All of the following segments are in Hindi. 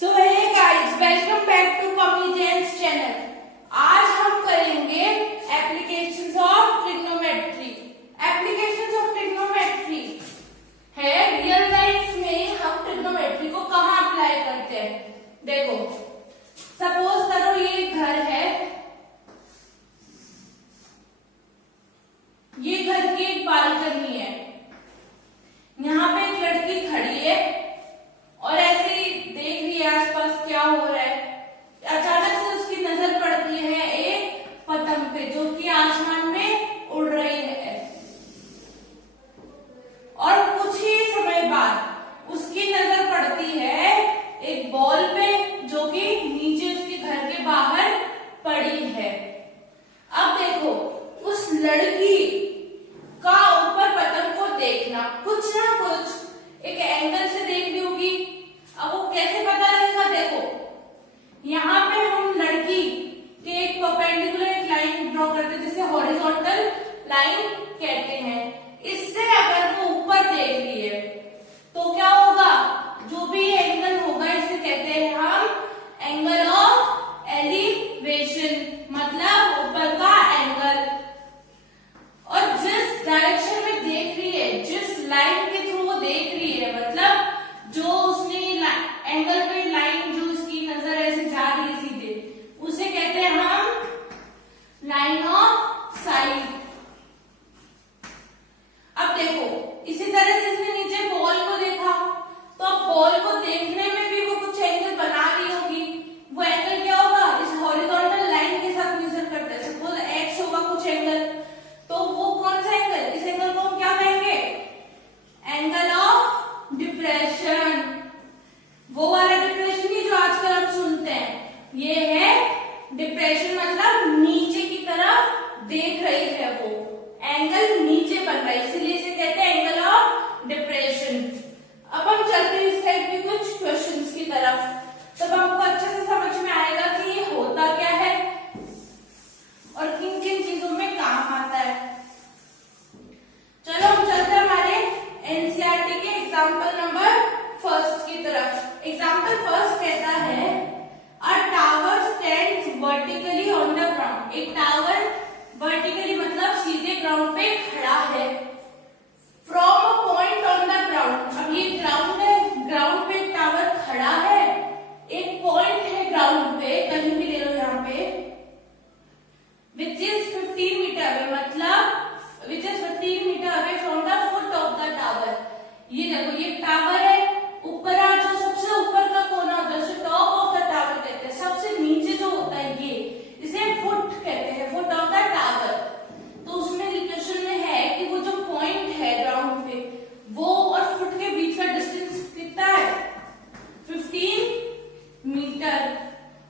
So hey guys, welcome back to comedians channel. आज हम करेंगे applications of trigonometry. Applications of trigonometry है रियल लाइफ में हम ट्रिग्नोमेट्री को कहाँ अप्लाई करते हैं। देखो, सपोज करो ये घर है, ये घर की एक बालकनी है, यहाँ पे एक लड़की खड़ी है और ऐसे ही देख रही है आसपास क्या हो रहा है। अचानक से उसकी नजर पड़ती है एक पतंग पे जो कि आसमान में उड़ रही है, और कुछ ही समय बाद उसकी नजर पड़ती है एक बॉल पे जो कि नीचे उसके घर के बाहर पड़ी है। अब देखो, उस लड़की का ऊपर पतंग को देखना, कुछ ना कुछ एक एंगल से देख रही होगी। अब वो कैसे पता लगेगा? देखो, यहाँ पे हम लड़की के एक परपेंडिकुलर एक लाइन ड्रॉ करते हैं जिसे हॉरिजॉन्टल लाइन कहते हैं। इससे अगर वो ऊपर देख रही है तो क्या होगा? जो भी एंगल होगा इसे कहते हैं हम एंगल ऑफ एलिवेशन, मतलब ऊपर का एंगल। और जिस डायरेक्शन में देख रही है, जिस लाइन के थ्रू वो देख रही है, मतलब जो उसने एंगल पे लाइन जो उसकी नजर ऐसे जा रही है सीधे, उसे कहते हैं हम लाइन ऑफ साइट। अब देखो, इसी तरह से इसने नीचे बॉल को देखा, तो अब बॉल को देखने में भी वो कुछ एंगल बना रही होगी। वो एंगल क्या होगा? इस हॉरिजॉन्टल लाइन के साथ मेजर करते हैं। सपोज एक्स होगा कुछ एंगल, तो वो कौन सा एंगल? इस एंगल को हम क्या कहेंगे? Angle of depression. वो वाला डिप्रेशन ही जो आजकल हम सुनते हैं, ये है डिप्रेशन, मतलब नीचे की तरफ देख रही है, वो एंगल नीचे बन रहा है, इसलिए इसे कहते हैं एंगल ऑफ डिप्रेशन। अब हम चलते हैं इस टाइप के कुछ क्वेश्चंस की तरफ, तब हमको अच्छे से समझ में आएगा कि ये होता क्या है और किन किन चीजों में काम आता है। चलो हम चलते हैं हमारे एनसीईआरटी के एग्जाम्पल नंबर फर्स्ट की तरफ। एग्जाम्पल फर्स्ट कहता है अ tower stands vertically on the ground. एक टावर वर्टिकली मतलब सीधे ग्राउंड पे खड़ा है। From a point on the ground, अब ये ग्राउंड है, ग्राउंड पे एक टावर खड़ा है, एक पॉइंट है ग्राउंड पे, कहीं भी ले लो यहाँ पे, विच इज 15 मीटर, मतलब which is 15 meter away from the foot of the tower। ये देखो, ये टावर है, ऊपर जो सबसे ऊपर का कोना होता है उसे टॉप ऑफ द टावर कहते हैं। सबसे नीचे जो होता है ये, इसे फुट कहते हैं, फुट ऑफ द टावर। तो उसमें क्वेश्चन में है कि वो जो पॉइंट है ग्राउंड पे, वो और फुट के बीच का डिस्टेंस कितना है? 15 मीटर।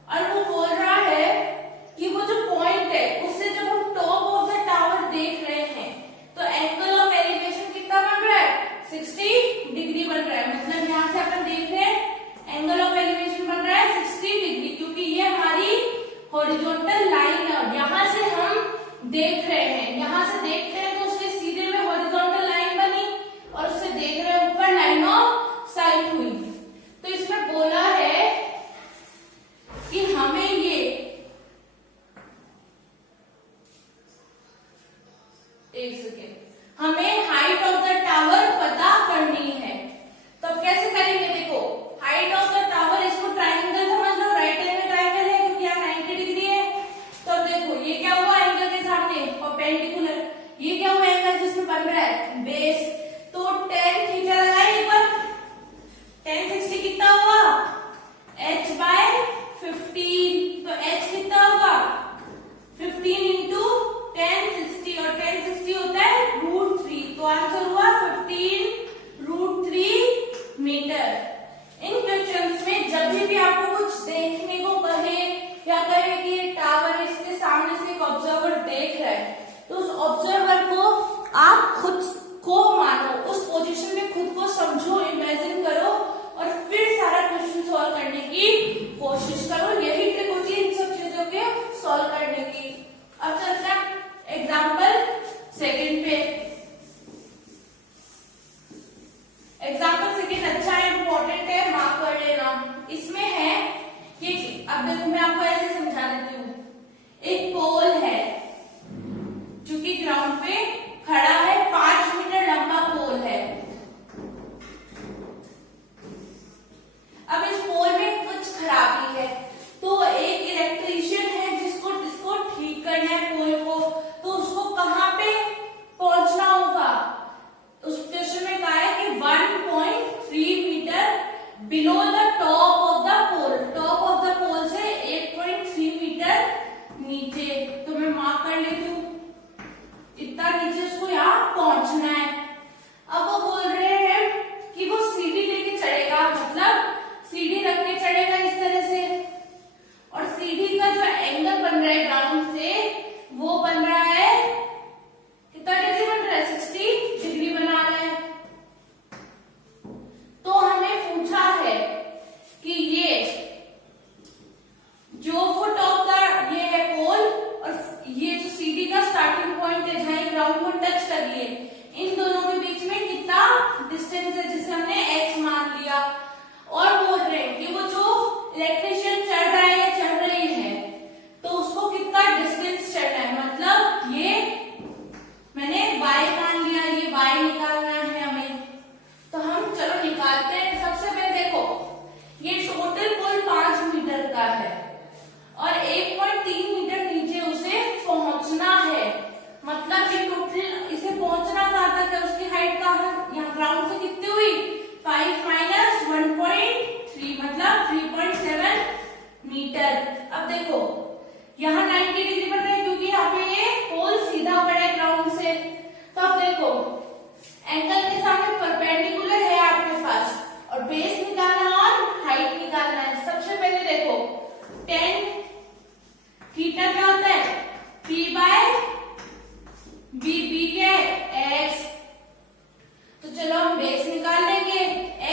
और वो बोल रहा है कि वो जो पॉइंट है उससे जब हम टॉप ऑफ द टावर देख रहे हैं तो एंगल ऑफ एलिवेशन कितना बन रहा है? 60 डिग्री बन रहा है। मतलब यहाँ से अपन देख रहे हैं एंगल ऑफ एलिवेशन बन रहा है 60 डिग्री, क्योंकि ये हमारी हॉरिजॉन्टल लाइन है। यहाँ से हम देख रहे हैं, यहाँ से देखते हैं तो उसके सीधे में हॉरिजॉन्टल लाइन बनी और उससे देख रहे हैं ऊपर लाइन ऑफ साइट हुई। तो इसमें बोला है कि हमें ये एक सेकेंड, हमें हाइट ऑफ द टावर पता करनी है। तो अब कैसे करेंगे? देखो, हाइट ऑफ द टावर, इसको ट्राइंगल समझ लो, राइट एंगल ट्राइंगल है क्योंकि यहाँ 90 डिग्री है। तो देखो, ये क्या हुआ एंगल के सामने? परपेंडिकुलर। ये क्या हुआ एंगल जिसमें बन रहा है? बेस। तो tan थीटा लगाए एक बार, tan 60 कितना हुआ? h/15। तो h कितना होगा? 15 इंटू tan 60, और tan 60 होता है √3। तो आंसर हुआ 15√3 मीटर। इन क्वेश्चंस में जब भी आपको कुछ देखने को कहे या कहे कि ये टावर, इसके सामने से एक ऑब्जर्वर देख रहा है, तो उस ऑब्जर्वर को आप खुद को मानो, उस पोजीशन में खुद को समझो, इमेजिन करो और फिर सारा क्वेश्चन सॉल्व करने की कोशिश करो। यही ट्रिक होती है इन सब चीजों के सॉल्व करने की। अब चलते हैं एग्जाम्पल सेकंड पे। एग्जाम्पल सेकंड अच्छा है, इंपॉर्टेंट है, मार्क कर लेना। इसमें है कि अब देखो मैं आपको ऐसे समझा देती हूँ। एक पोल है जो कि ग्राउंड पे खड़ा है, 5 मीटर लंबा पोल है। अब इस पोल में कुछ खराबी है, तो एक इलेक्ट्रीशियन है जिसको ठीक करना है पोल को, तो उसको कहाँ पे पहुंचना होगा? उस क्वेश्चन में कहा है कि 1.3 metre below the top of the pole, top of the pole से 1.3 मीटर नीचे। तो मैं मार्क कर लेती हूँ, इतना नीचे उसको यहाँ पहुंचना है। अब वो बोल रहे हैं कि वो सीढ़ी लेके चढ़ेगा, मतलब सीढ़ी रख के चढ़ेगा इस तरह से, और सीढ़ी का जो एंगल बन रहा है ग्राउंड से वो बन रहा है, कितना डिग्री बन रहा है? 60 डिग्री बना रहा है। तो हमें पूछा है कि ये जो फुट ऑफ द ये है पोल और ये जो सीढ़ी का स्टार्टिंग पॉइंट है जहां ग्राउंड को टच कर रही है, इन दोनों के बीच में कितना डिस्टेंस है जिसे हमने x मान लिया। और बोल रहे हैं कि वो जो इलेक्ट्रिशियन चढ़ रहा है या चढ़ रही है तो उसको कितना डिस्टेंस चढ़ना है, मतलब ये मैंने y मान लिया, ये y निकालना है हमें। तो हम चलो निकालते हैं। सबसे पहले देखो ये टोटल पोल 5 मीटर का है और 1.3 मीटर नीचे उसे पहुंचना है, मतलब ये टोटल इसे पहुंचना कहाँ तक है? उसकी हाइट कहाँ यहाँ ग्राउंड से कितनी हुई? 5 माइनस 1.3 मतलब 3.7 मीटर। अब देखो यहाँ 90 डिग्री बन रहा है क्योंकि यहाँ पे ये पोल सीधा पड़ा है ग्राउंड से। तो अब देखो एंगल के सामने परपेंडिकुलर है आपके पास और बेस निकालना और हाइट निकालना है। सबसे पहले देखो tan थीटा क्या होता है? P बाय B, B क्या है? x। तो चलो हम बेस निकाल लेंगे।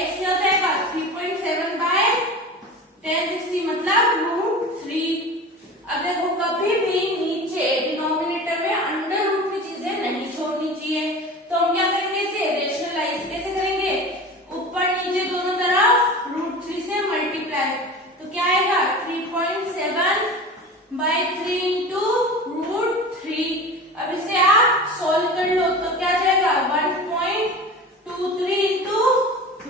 x क्या हो जाएगा? 3.7 बाय tan 60 मतलब √3। अब देखो कभी भी नीचे डिनोमिनेटर में अंडर रूट की चीजें नहीं छोड़नी चाहिए, तो हम क्या करेंगे? इसे रेशनलाइज कैसे करेंगे? ऊपर नीचे दोनों तरफ √3 से मल्टीप्लाई, तो क्या आएगा? 3.7 बाय 3 इंटू √3। अब इसे आप सोल्व कर लो तो क्या जाएगा? 1.23 इंटू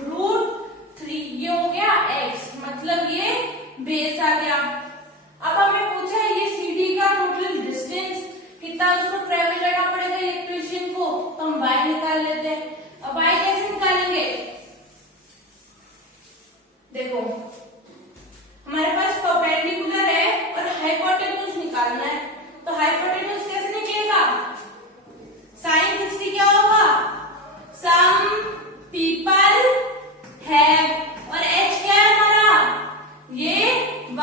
√3, ये हो गया x, मतलब ये बेस आ गया। अब हमें पूछा है ये सीढ़ी का टोटल डिस्टेंस कितना उसको ट्रेवल करना पड़ेगा इलेक्ट्रिशियन को, तो हम y निकाल लेते हैं। अब y कैसे निकालेंगे? देखो हमारे पास परपेंडिकुलर है और हाइपोटेन्यूज निकालना है, तो हाइपोटेन्यूज कैसे निकलेगा? sin 60 क्या होगा? सम पीपल हैव, और h क्या है हमारा? ये y,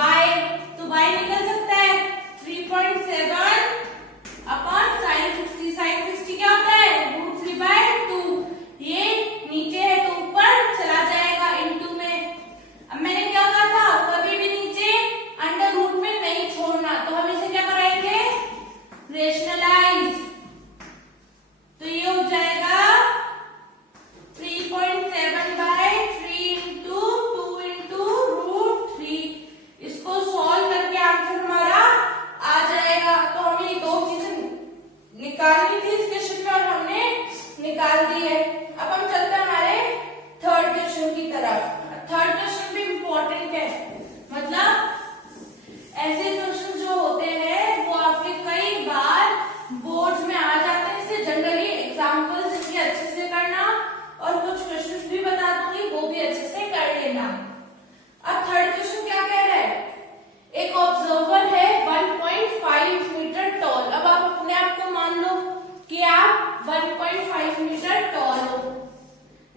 तो y निकल सकता है 3.7 अपॉन sin 60। sin 60 क्या होता है? √3/2। ये नीचे है तो ऊपर चला जाएगा इनटू में। अब मैंने क्या कहा था? कभी भी नीचे अंडर रूट में नहीं छोड़ना, तो हम इसे क्या कराएंगे? रेशनलाइज। तो ये हो जाएगा 3.7 बाय 3 इंटू 2 इंटू √3। इसको सॉल्व करके आंसर हमारा आ जाएगा। तो हमें ये दो चीजें निकालनी थी इस क्वेश्चन में और हमने निकाल दी है। अब हम चलते हैं हमारे थर्ड क्वेश्चन की तरफ। थर्ड क्वेश्चन भी इम्पोर्टेंट है, मतलब ऐसे क्वेश्चन जो होते हैं वो आपके कई बार बोर्ड्स में आ जाते हैं, इसलिए जनरली एग्जाम्पल्स इसलिए अच्छे से करना और कुछ क्वेश्चंस भी बता दूंगी वो भी अच्छे से कर लेना। अब थर्ड क्वेश्चन क्या कह रहा है? एक ऑब्जर्वर है 1.5 मीटर टॉल। अब आप अपने आप को मान लो कि आप 1.5 मीटर टॉल हो।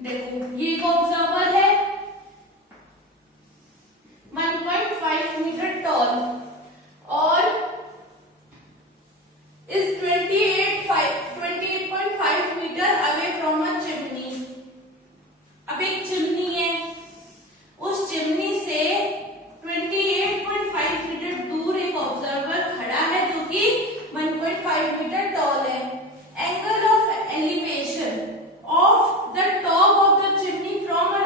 देखो ये एक ऑब्जर्वर है 1.5 मीटर टॉल और is 28.5 metre away from a chimney. अब एक चिमनी है, उस चिमनी से 28.5 मीटर दूर एक ऑब्जर्वर खड़ा है जो कि 1.5 मीटर टॉल है। Angle of elevation of the top of the chimney from a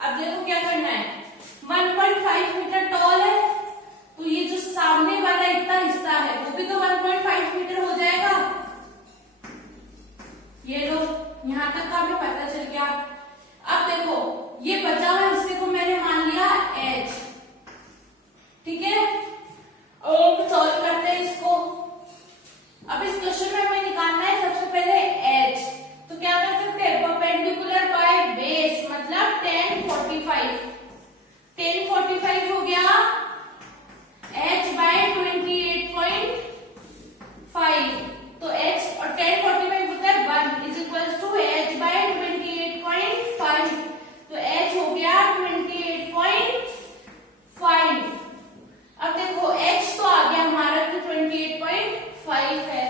अब देखो क्या करना है, 1.5 मीटर टॉल है, तो ये जो सामने वाला इतना हिस्सा है वो भी तो 1.5 मीटर हो जाएगा। ये लो, यहां तक का हमें पता चल गया। अब देखो ये बचा हुआ हिस्से को मैंने मान लिया h, ठीक है। अब सॉल्व करते हैं इसको। अब इस क्वेश्चन में हमें निकालना है सबसे पहले h, तो क्या कर सकते हैं, परपेंडिकुलर बाय बेस मतलब 1045, 1045 हो गया h बाय 28.5, तो h और 1045 होता है 1 is equals to h by 28.5, तो h हो गया 28.5। अब देखो h तो आ गया हमारा तो 28.5 है।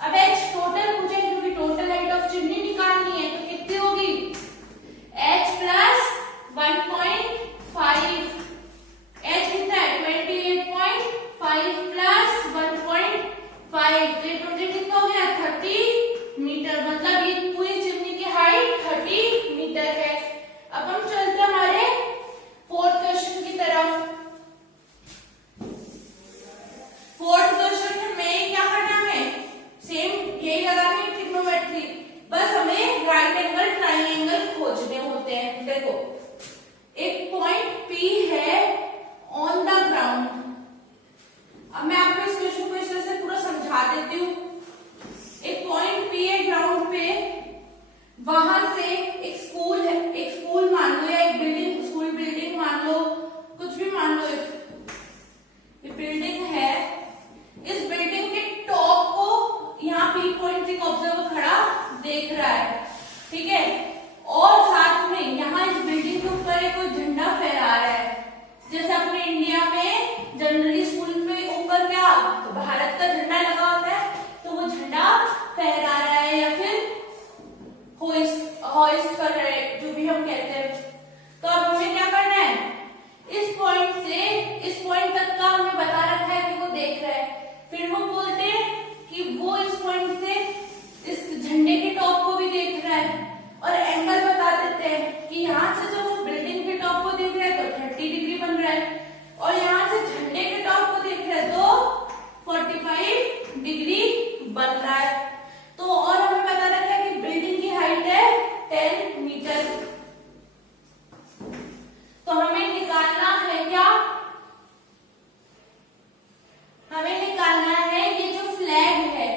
अब h टोटल पूछे क्योंकि टोटल हाइट ऑफ चिमनी निकालनी है, तो कितनी होगी, h प्लस 1.5, h कितना है 28.5 प्लस 1.5, तो ये टोटल कितना हो गया 30 मीटर, मतलब ये पूरी चिमनी की हाइट 30 मीटर है। अब हम चलते हैं हमारे फोर्थ क्वेश्चन की तरफ। फोर्थ क्वेश्चन में क्या करना है, सेम यही लगानी है ट्रिग्नोमेट्री, बस हमें राइट एंगल ट्राइंगल खोजने होते हैं। देखो एक पॉइंट P है ऑन द ग्राउंड। अब मैं आपको इस क्वेश्चन को इस तरह से पूरा समझा देती हूँ। एक पॉइंट P है ग्राउंड पे, वहां से एक स्कूल है, एक स्कूल मान लो या एक बिल्डिंग, स्कूल बिल्डिंग मान लो, कुछ भी मान लो, ये बिल्डिंग है, इस बिल्डिंग के टॉप को यहाँ P पॉइंट एक ऑब्जर्वर खड़ा देख रहा है, ठीक है, और साथ में यहाँ इस बिल्डिंग के ऊपर एक कोई झंडा फहरा रहा है। जैसे अपने इंडिया में जनरली स्कूल पे ऊपर क्या तो भारत का झंडा लगा होता है, तो वो झंडा फहरा रहा है या फिर होइस्ट कर रहे हैं, जो भी हम कहते हैं। तो अब हमें क्या करना है, इस पॉइंट से इस पॉइंट तक का हमें बता रखा है कि वो देख रहा है, फिर वो बोलते हैं कि वो इस पॉइंट से इस झंडे के टॉप को भी देख रहा है, और एंगल बता देते हैं कि यहाँ से जो बिल्डिंग के टॉप को देख रहा है तो 30 डिग्री बन रहा है, और यहाँ से झंडे के टॉप को देख रहा है तो 45 डिग्री बन रहा है। तो और हमें पता रखा है कि बिल्डिंग की हाइट है 10 मीटर। तो हमें निकालना है क्या, हमें निकालना है ये जो फ्लैग है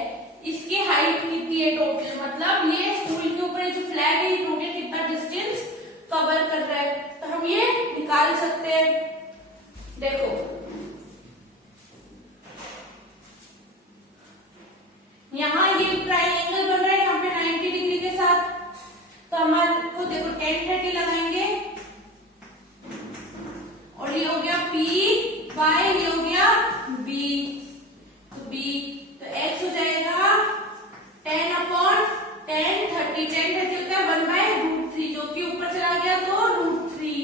इसकी हाइट कितनी है टोटल, मतलब ये स्कूल के ऊपर जो फ्लैग है ये टोटल कितना डिस्टेंस कवर कर रहा है, तो हम ये निकाल सकते हैं। देखो यहाँ ये ट्राइंगल बन रहा है यहाँ पे 90 डिग्री के साथ, तो हमारे को देखो 10 30 लगाएंगे, और ये हो गया P बाय ये हो गया B, तो B तो X हो जाएगा 10 अपॉन 10 30, 10 30 होता है 1/√3, जो कि ऊपर चला गया तो √3,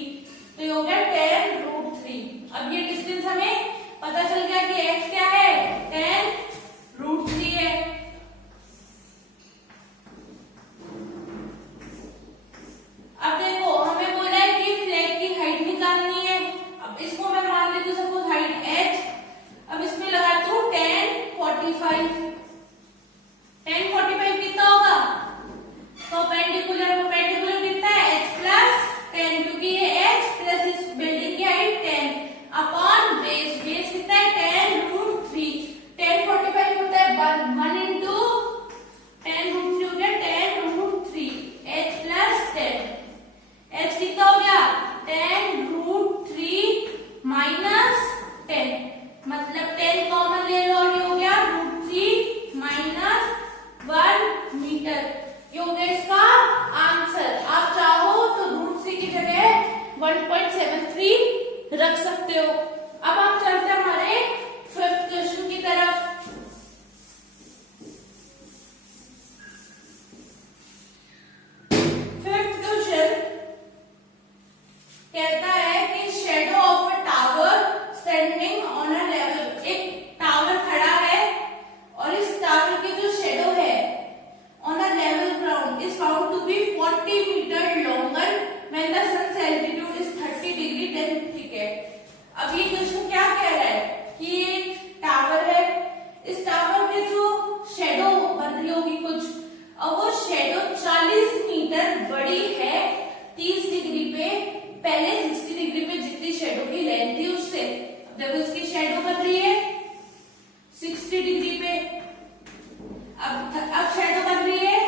तो ये हो गया 10√3। अब ये डिस्टेंस हमें पता चल गया कि X क्या है 10√3 है। अब देखो हमें बोला है कि फ्लैग की हाइट निकालनी है, अब इसको मैं मान लेती हूँ सपोज हाइट h, अब इसमें लगाती हूँ 1045, 1045 कितना होगा, तो परपेंडिकुलर कितना है h प्लस 10, क्योंकि ये h प्लस इस बिल्डिंग की हाइट 10 अपॉन बेस, बेस कितना है 10√3, 1045 होता है 1 इंटू 10√3 हो गया 10√3, h प्लस 10, h कितना हो गया 10√3 माइनस 10, मतलब 10 कॉमन ले लो और ये हो गया √3 माइनस 1 मीटर, ये हो गया इसका आंसर। आप चाहो तो √3 की जगह 1.73 रख सकते हो। अब हम चलते हैं हमारे फिफ्थ क्वेश्चन की तरफ। फिफ्थ क्वेश्चन कहता है कि shadow of a tower standing on a level, एक टावर खड़ा है और इस टावर की जो शेडो है on a level ground is found to be 40 metre longer when the sun's altitude अब ये क्वेश्चन क्या कह रहा है कि एक टावर है, इस टावर पे जो शेडो बन रही होगी कुछ, अब वो शेडो 40 मीटर बड़ी है 30 डिग्री पे, पहले 60 डिग्री पे जितनी शेडो की लेंथ थी उससे। देखो इसकी शेडो बन रही है 60 डिग्री पे, अब शेडो बन रही है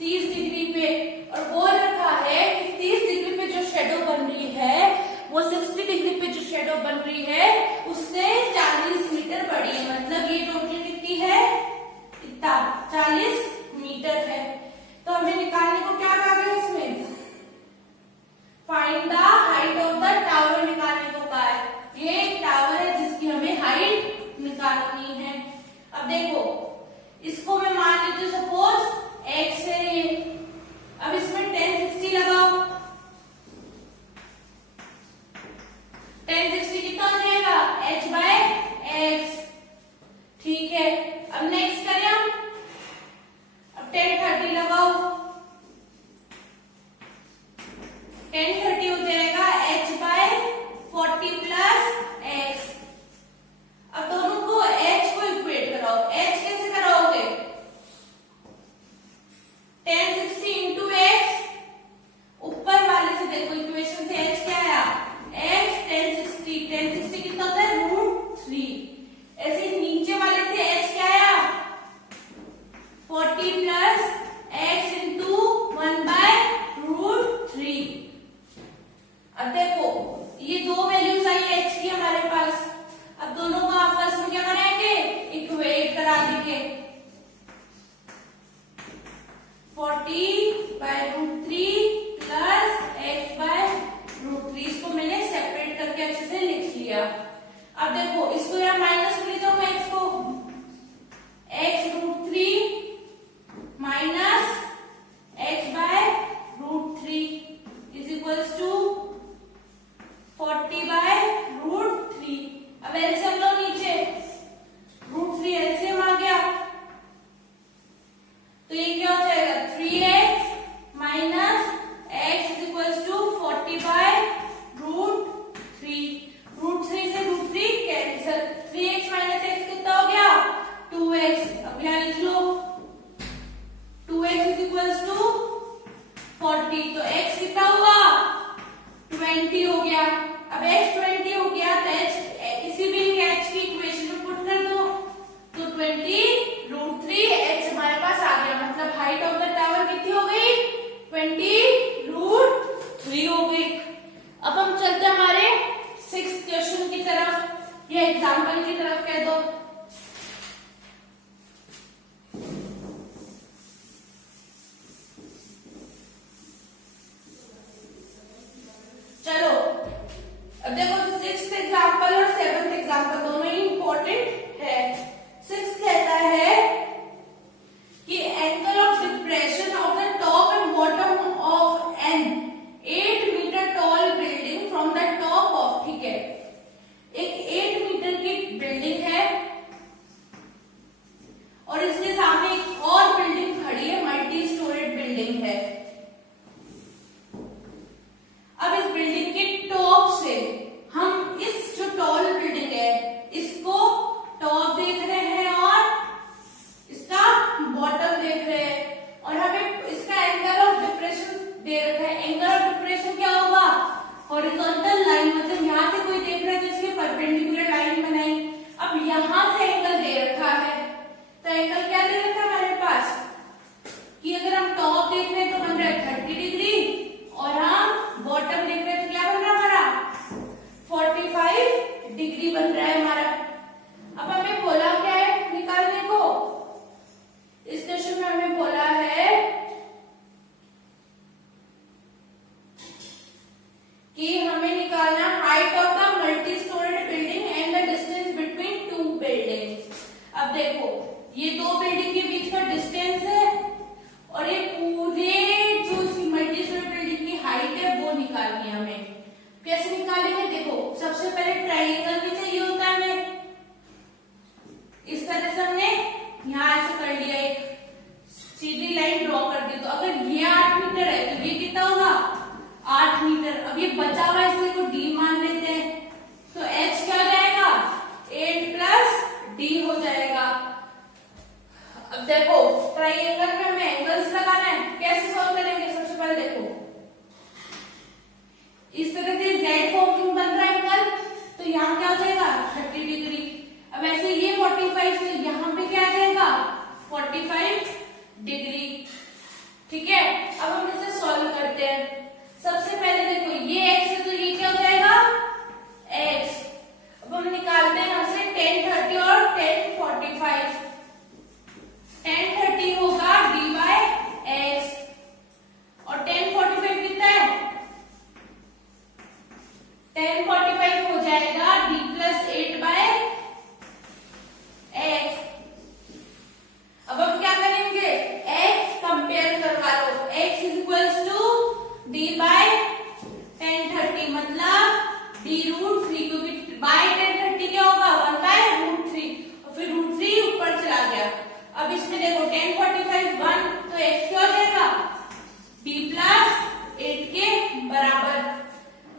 30 डिग्री पे, और बोल रखा है कि 30 डिग्री पे जो शेडो बन रही है वो 60 डिग्री पे जो शेडो बन रही है उससे 40 मीटर बड़ी है। मतलब ये टोटल कितनी है, इतना 40 मीटर है। तो हमें निकालने को क्या कहा गया इसमें, find the height of the tower निकालने को कहा है। ये एक टावर है जिसकी हमें हाइट निकालनी है। अब देखो इसको मैं मान लेती हूँ सपोज एक्स है ये, अब इसमें 1060 लगाओ, 1060 कितना हो जाएगा h बाय एक्स, ठीक है। अब नेक्स्ट करें हम, अब 1030 लगाओ, 1030 हो जाएगा h बाय 40 प्लस एक्स। अब दोनों को h को इक्वेट कराओ, h कैसे कराओगे, 1060 इंटू एक्स, ऊपर वाले से देखो इक्वेशन से h क्या आया x 1060, 1060 कितना होता है √3, ऐसे नीचे वाले से h क्या आया 40 प्लस x इंटू 1 बाय √3। अब देखो ये दो वैल्यूज आई h की हमारे पास, अब दोनों को आपस में क्या कराएंगे, इक्वेट करा देंगे, 40 बाय √3 प्लस x बाय √3, इसको मैंने सेपरेट करके अच्छे से लिख लिया। अब देखो इसको यहाँ माइनस में ले जाओ मैं x को, x √3 minus x by √3 is equals to 40 by √3। अब एलसीएम लो नीचे, √3 एलसीएम आ गया, तो ये क्या हो जाएगा 3x minus x is equals to 40 by √3, √3 से √3 कैंसिल, 3x माइनस x कितना हो गया 2x। अब यहाँ लिख लो 2x इज इक्वल्स टू 40, तो x कितना हुआ 20 हो गया। अब x 20 हो गया तो h किसी भी h की इक्वेशन में पुट कर दो, तो 20 √3 h हमारे पास आ गया। मतलब हाइट ऑफ द टावर कितनी हो गई 20 √3 हो गई। अब हम चलते हैं हमारे 6th क्वेश्चन की तरफ, या एग्जाम्पल की तरफ कह दो। चलो अब देखो 6th एग्जाम्पल और 7th एग्जाम्पल दोनों ही इंपॉर्टेंट है। 6th कहता है कि angle of depression of the top and bottom of an 8 metre tall building from the top of, ठीक है, एक 8 मीटर की बिल्डिंग है और इसके सामने एक और बिल्डिंग खड़ी है, मल्टी स्टोरेड बिल्डिंग है। अब इस बिल्डिंग के टॉप से हम इस जो टॉल बिल्डिंग है इसको टॉप देख रहे हैं और इसका बॉटम देख रहे हैं, और हमें इसका एंगल ऑफ डिप्रेशन दे रखा है। एंगल ऑफ डिप्रेशन क्या होगा, हॉरिजॉन्टल लाइन, मतलब यहाँ से कोई देख रहा है तो इसके परपेंडिकुलर लाइन बनाई। अब यहाँ से एंगल दे रखा है, तो एंगल क्या दे रखा है हमारे पास कि अगर हम टॉप देख रहे हैं तो बन रहा है 30 डिग्री, और हम बॉटम देख रहे हैं तो क्या बन रहा है हमारा 45 डिग्री बन रहा है हमारा। अब हमें बोला क्या है निकालने को, इस क्वेश्चन में हमें बोला है कि हमें निकालना height of the multi storeyed building and the distance between two buildings. अब देखो ये दो बिल्डिंग के बीच का डिस्टेंस है और ये पूरे जो इसकी मल्टी स्टोरेड बिल्डिंग की हाइट है वो निकालनी है हमें। कैसे निकालेंगे, देखो सबसे पहले ट्रायंगल भी चाहिए होता है हमें, इस तरह से हमने यहाँ ऐसे कर लिया, एक सीधी लाइन ड्रॉ कर दी। तो अगर ये 8 मीटर है तो ये कितना होगा 8 मीटर। अब ये बचा हुआ इसलिए को d मान लेते देखो ट्राइंगल में हमें एंगल्स लगाना है, कैसे सॉल्व करेंगे? सबसे पहले देखो इस तरह से जेड फॉर्मिंग बन रहा है एंगल, तो यहाँ क्या हो जाएगा 30 डिग्री। अब ऐसे ये 45 से यहाँ पे क्या आ जाएगा 45 डिग्री। ठीक है, अब हम इसे सॉल्व करते हैं। सबसे पहले देखो ये x है तो ये क्या हो जाएगा x। अब हम निकालते हैं यहाँ से 10 30 और 10 45। 10 30 होगा d बाय x और 10 45 कितना है 10 45 हो जाएगा d प्लस 8 बाय x। अब हम क्या करेंगे x कंपेयर करवा लो, x is equals to d by 10 30 मतलब d रूट 3, क्योंकि बाय 10 30 क्या होगा 1 बाय रूट 3 और फिर रूट 3 ऊपर चला गया। अब इसमें देखो 10 45 1 तो x क्या हो जाएगा d प्लस 8 के बराबर।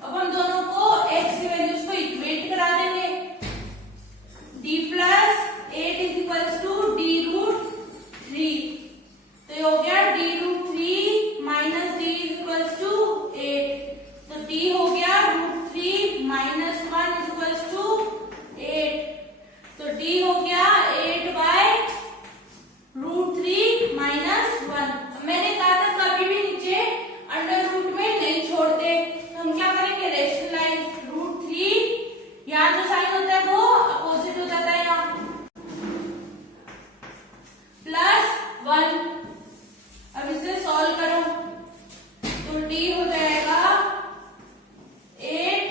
अब हम दोनों को x की वैल्यूज को इक्वेट करा देंगे। d plus 8 is equals to d root 3, तो ये हो गया d root 3 minus d is equals to 8, तो d हो गया root 3 minus 1 is equals to 8, तो d हो गया 8 बाय रूट 3 माइनस 1। मैंने कहा था कभी भी नीचे अंडर रूट में नहीं छोड़ते, तो हम क्या करेंगे रेशनलाइज रूट 3, यहाँ जो साइन होता है वो अपोजिट हो जाता है यहाँ प्लस 1। अब इसे सॉल्व करो तो d हो जाएगा 8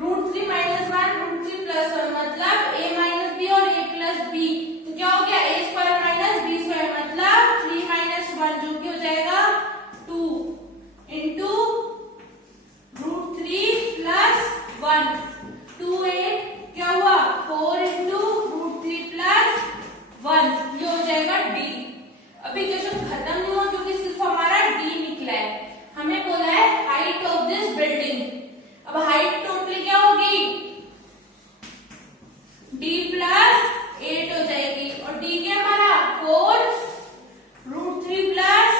रूट 3 माइनस 1 रूट 3 प्लस 1 मतलब a माइनस b और a प्लस b, तो क्या हो गया a square minus b square मतलब 3 माइनस 1 जो कि हो जाएगा 2 इंटू रूट 3 प्लस 1, 2 8 क्या हुआ 4 इंटू रूट 3 प्लस 1, ये हो जाएगा d। अभी क्वेश्चन खत्म नहीं हुआ क्योंकि सिर्फ हमारा d निकला है। हमें बोला है हाइट ऑफ दिस बिल्डिंग। अब हाइट टोटल क्या होगी d प्लस 8 हो जाएगी और d क्या हमारा 4 रूट 3 प्लस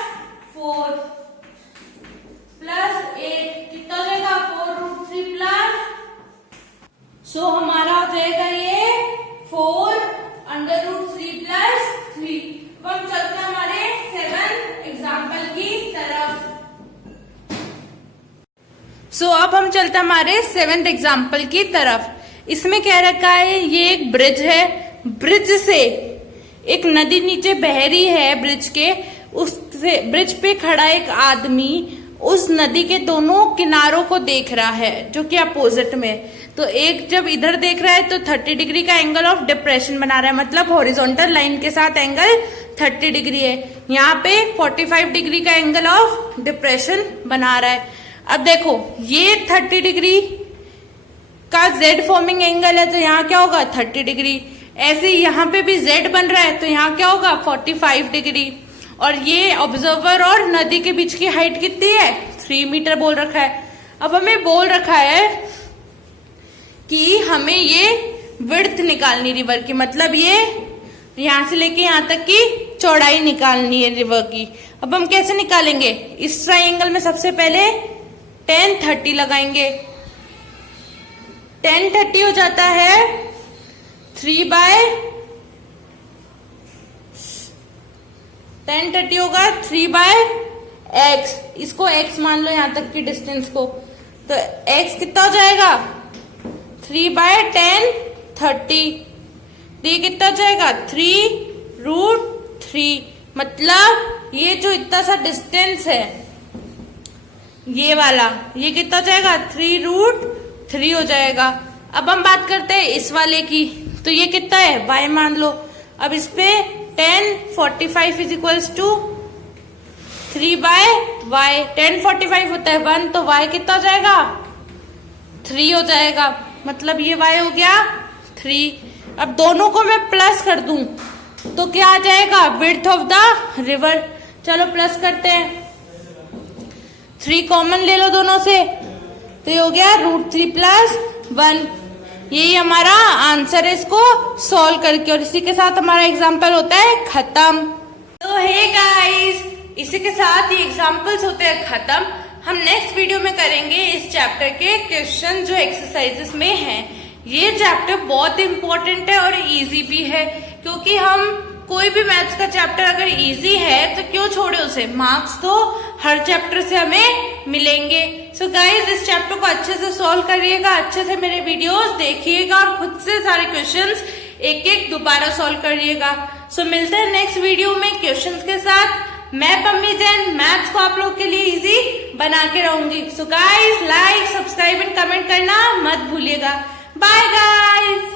4 प्लस 8 कितना हो जाएगा 4 रूट 3 प्लस, सो हमारा हो जाएगा ये 4 अंडर रूट 3 प्लस 3। अब हम चलते हैं हमारे 7th एग्जाम्पल की तरफ। सो अब हम चलते हैं हमारे 7th एग्जाम्पल की तरफ। इसमें कह रखा है ये एक ब्रिज है, ब्रिज से एक नदी नीचे बह रही है ब्रिज के, उससे ब्रिज पे खड़ा एक आदमी उस नदी के दोनों किनारों को देख रहा है जो कि अपोजिट में। तो एक जब इधर देख रहा है तो 30 डिग्री का एंगल ऑफ डिप्रेशन बना रहा है, मतलब हॉरिजॉन्टल लाइन के साथ एंगल 30 डिग्री है। यहाँ पे 45 डिग्री का एंगल ऑफ डिप्रेशन बना रहा है। अब देखो ये 30 डिग्री का जेड फॉर्मिंग एंगल है तो यहाँ क्या होगा 30 डिग्री। ऐसे यहाँ पे भी जेड बन रहा है तो यहाँ क्या होगा 45 डिग्री। और ये ऑब्जर्वर और नदी के बीच की हाइट कितनी है 3 मीटर बोल रखा है। अब हमें बोल रखा है कि हमें ये विड्थ निकालनी रिवर की, मतलब ये यहाँ से लेके यहाँ तक की चौड़ाई निकालनी है रिवर की। अब हम कैसे निकालेंगे, इस ट्राइंगल में सबसे पहले 10 30 लगाएंगे। 10 30 हो जाता है 3 बाय 10 30 होगा 3 बाय x, इसको x मान लो यहाँ तक की डिस्टेंस को, तो x कितना हो जाएगा 3 बाय 10 30, तो ये कितना हो जाएगा 3 रूट 3, मतलब ये जो इतना सा डिस्टेंस है ये वाला, ये कितना हो जाएगा 3 रूट 3 हो जाएगा। अब हम बात करते हैं इस वाले की, तो ये कितना है y मान लो। अब इस पे 10 45 is equals to 3 by y, 10 45 होता है 1, तो y कितना हो जाएगा 3 हो जाएगा, मतलब ये y हो गया 3। अब दोनों को मैं प्लस कर दूं तो क्या आ जाएगा विड्थ ऑफ द रिवर। चलो प्लस करते हैं, 3 कॉमन ले लो दोनों से, तो ये हो गया रूट 3 प्लस 1। यही हमारा आंसर है इसको सॉल्व करके, और इसी के साथ हमारा एग्जाम्पल होता है खत्म। तो हे गाइस, इसी के साथ ये एग्जाम्पल्स होते हैं खत्म। हम नेक्स्ट वीडियो में करेंगे इस चैप्टर के क्वेश्चन जो एक्सरसाइजेस में हैं। ये चैप्टर बहुत इंपॉर्टेंट है और इजी भी है, क्योंकि हम कोई भी मैथ्स का चैप्टर अगर इजी है तो क्यों छोड़े उसे, मार्क्स तो हर चैप्टर से हमें मिलेंगे। सो गाइज, इस चैप्टर को अच्छे से सॉल्व करिएगा, अच्छे से मेरे वीडियोस देखिएगा और खुद से सारे क्वेश्चंस एक एक दोबारा सॉल्व करिएगा। सो मिलते हैं नेक्स्ट वीडियो में क्वेश्चंस के साथ। मैं पम्मी जैन मैथ्स को आप लोग के लिए इजी बना के रहूंगी। So guys, like, subscribe and comment करना मत भूलिएगा। Bye guys.